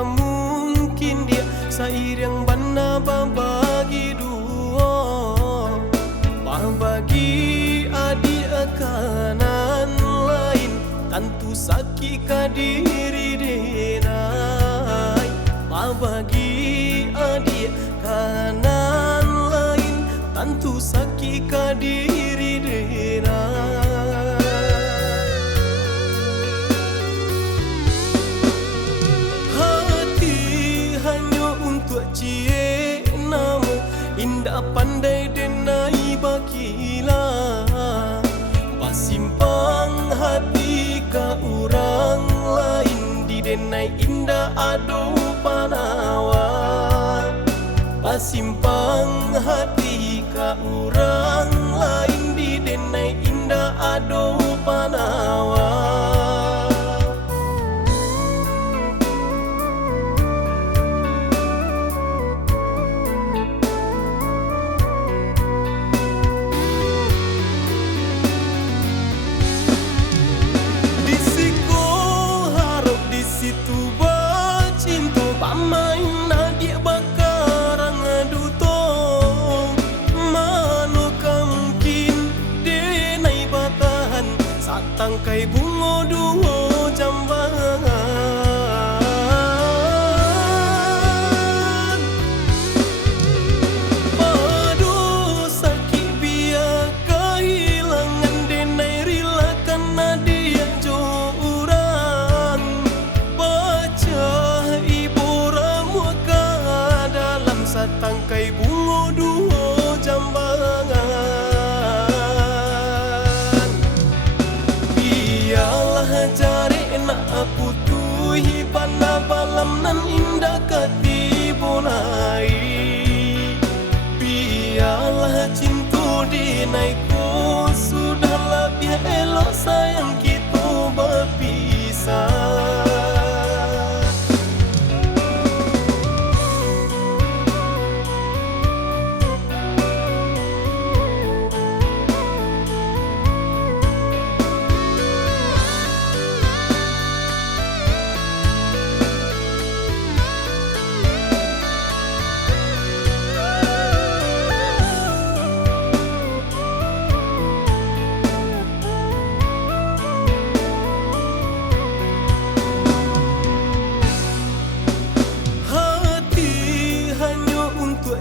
Mungkin dia sair yang bana babagi dua, babagi adik kanan lain, tentu sakit ka diri denai. Babagi adik kanan lain, tentu sakit ka diri denai. Cie nama indah pandai denai bakila, pasimpang hati ka orang lain di denai indah ado panawa. Pasimpang hati ka orang lain di denai indah ado panawa. Situ bacinto pamain nadia bakarang aduto, mano kamkin denai batahan satangkai bungo duo jambangan. Padu sakit biar kehilangan denai rilakan nadia tangkai bungo duo jambangan. Biarlah jari nak putuhi pana balam nan indah katibunai. Biarlah cinta dinaiku sudah lebih elok sayang kita berpisah.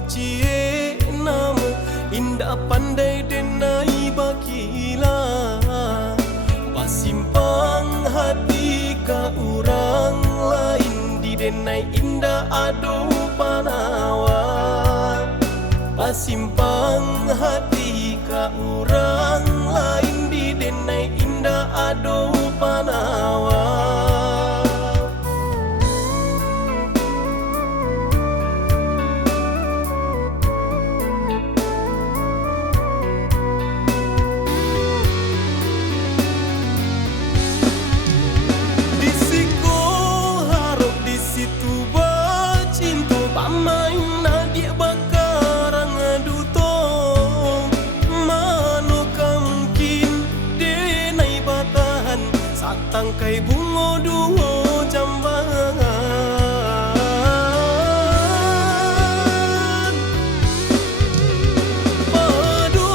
Cie nama indah pandai denai bakila, pasimpang hati ka orang lain di denai indah ado panawa. Pasimpang hati ka orang lain di denai indah ado panawa. Tangkai bungo duo jambangan. Padu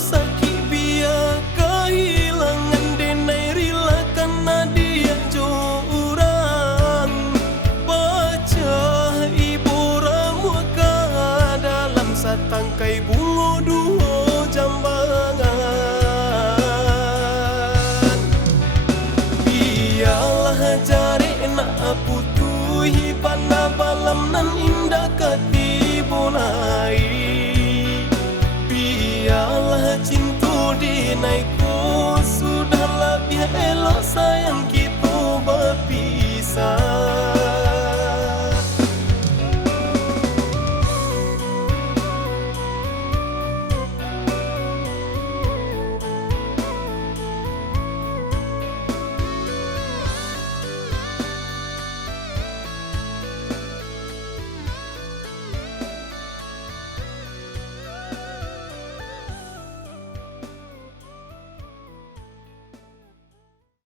sakit biar kehilangan denai rilakan nadia jorang. Pecah ibu ramuka dalam satangkai bungo duo jambangan. Jari nak putuhi pana balam nan indah katibunai. Biarlah cinta dinaiku sudah lebih elok sayang kita